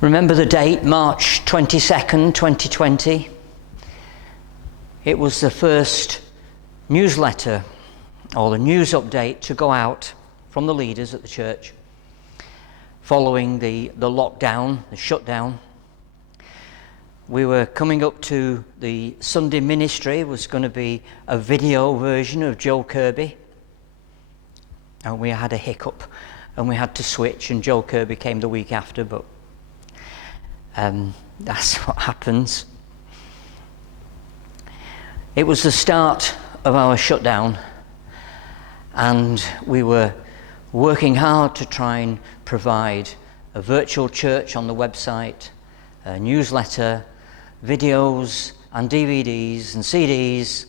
Remember the date, March 22nd, 2020? It was the first newsletter or the news update to go out from the leaders at the church following the lockdown, the shutdown. We were coming up to the Sunday ministry. It was going to be a video version of Joe Kirby. And we had a hiccup and we had to switch, and Joe Kirby came the week after, but that's what happens. It was the start of our shutdown, and we were working hard to try and provide a virtual church on the website, a newsletter, videos and DVDs and CDs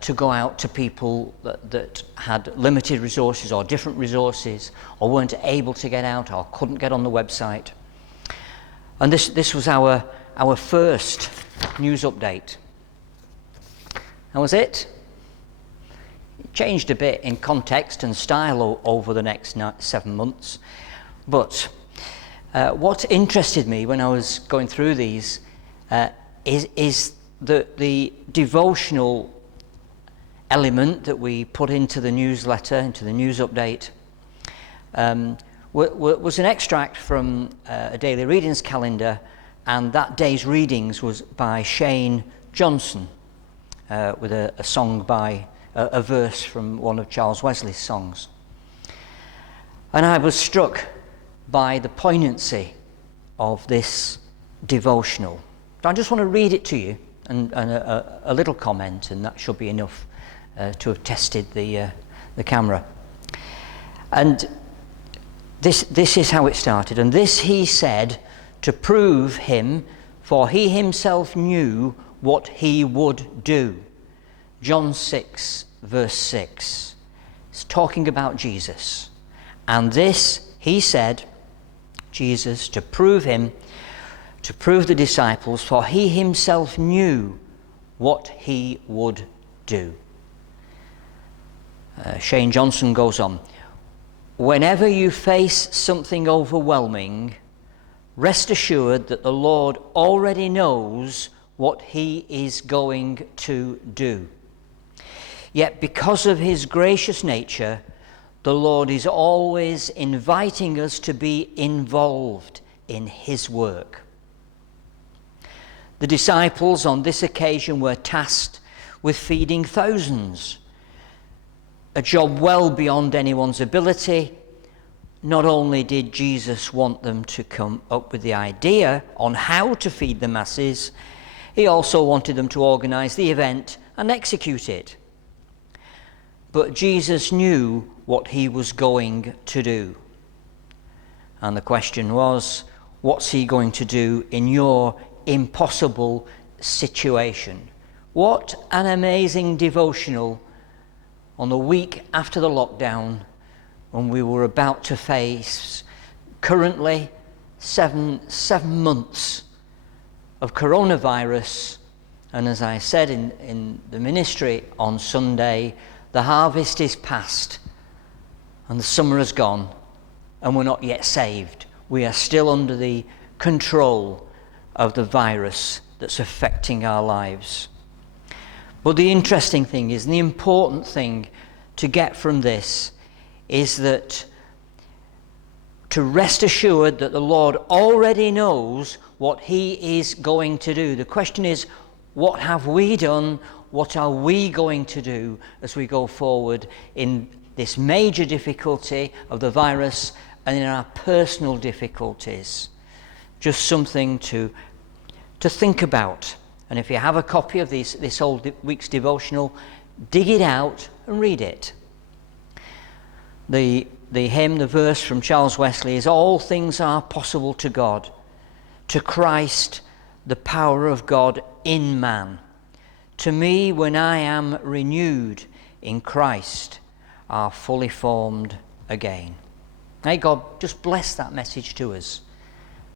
to go out to people that had limited resources or different resources, or weren't able to get out or couldn't get on the website. And this was our first news update. That was it. It changed a bit in context and style over the next 7 months. But what interested me when I was going through these is the devotional element that we put into the newsletter, into the news update. Was an extract from a daily readings calendar, and that day's readings was by Shane Johnson with a song by a verse from one of Charles Wesley's songs. And I was struck by the poignancy of this devotional. I just want to read it to you, and a little comment, and that should be enough to have tested the camera. And this is how it started. And this he said to prove him, for he himself knew what he would do. John 6, verse 6. It's talking about Jesus. And this he said, Jesus, to prove him, to prove the disciples, for he himself knew what he would do. Shane Johnson goes on, whenever you face something overwhelming, rest assured that the Lord already knows what he is going to do. Yet because of his gracious nature, the Lord is always inviting us to be involved in his work. The disciples on this occasion were tasked with feeding thousands, a job well beyond anyone's ability. Not only did Jesus want them to come up with the idea on how to feed the masses, he also wanted them to organize the event and execute it. But Jesus knew what he was going to do. And the question was, what's he going to do in your impossible situation? What an amazing devotional on the week after the lockdown, when we were about to face currently seven months of coronavirus. And as I said in the ministry on Sunday, the harvest is past and the summer has gone, and we're not yet saved. We are still under the control of the virus that's affecting our lives. But the interesting thing is, and the important thing to get from this, is that to rest assured that the Lord already knows what he is going to do. The question is, what have we done? What are we going to do as we go forward in this major difficulty of the virus and in our personal difficulties? Just something to think about. And if you have a copy of this old week's devotional, dig it out and read it. The hymn, the verse from Charles Wesley is, all things are possible to God, to Christ the power of God in man. To me, when I am renewed in Christ, are fully formed again. May God just bless that message to us.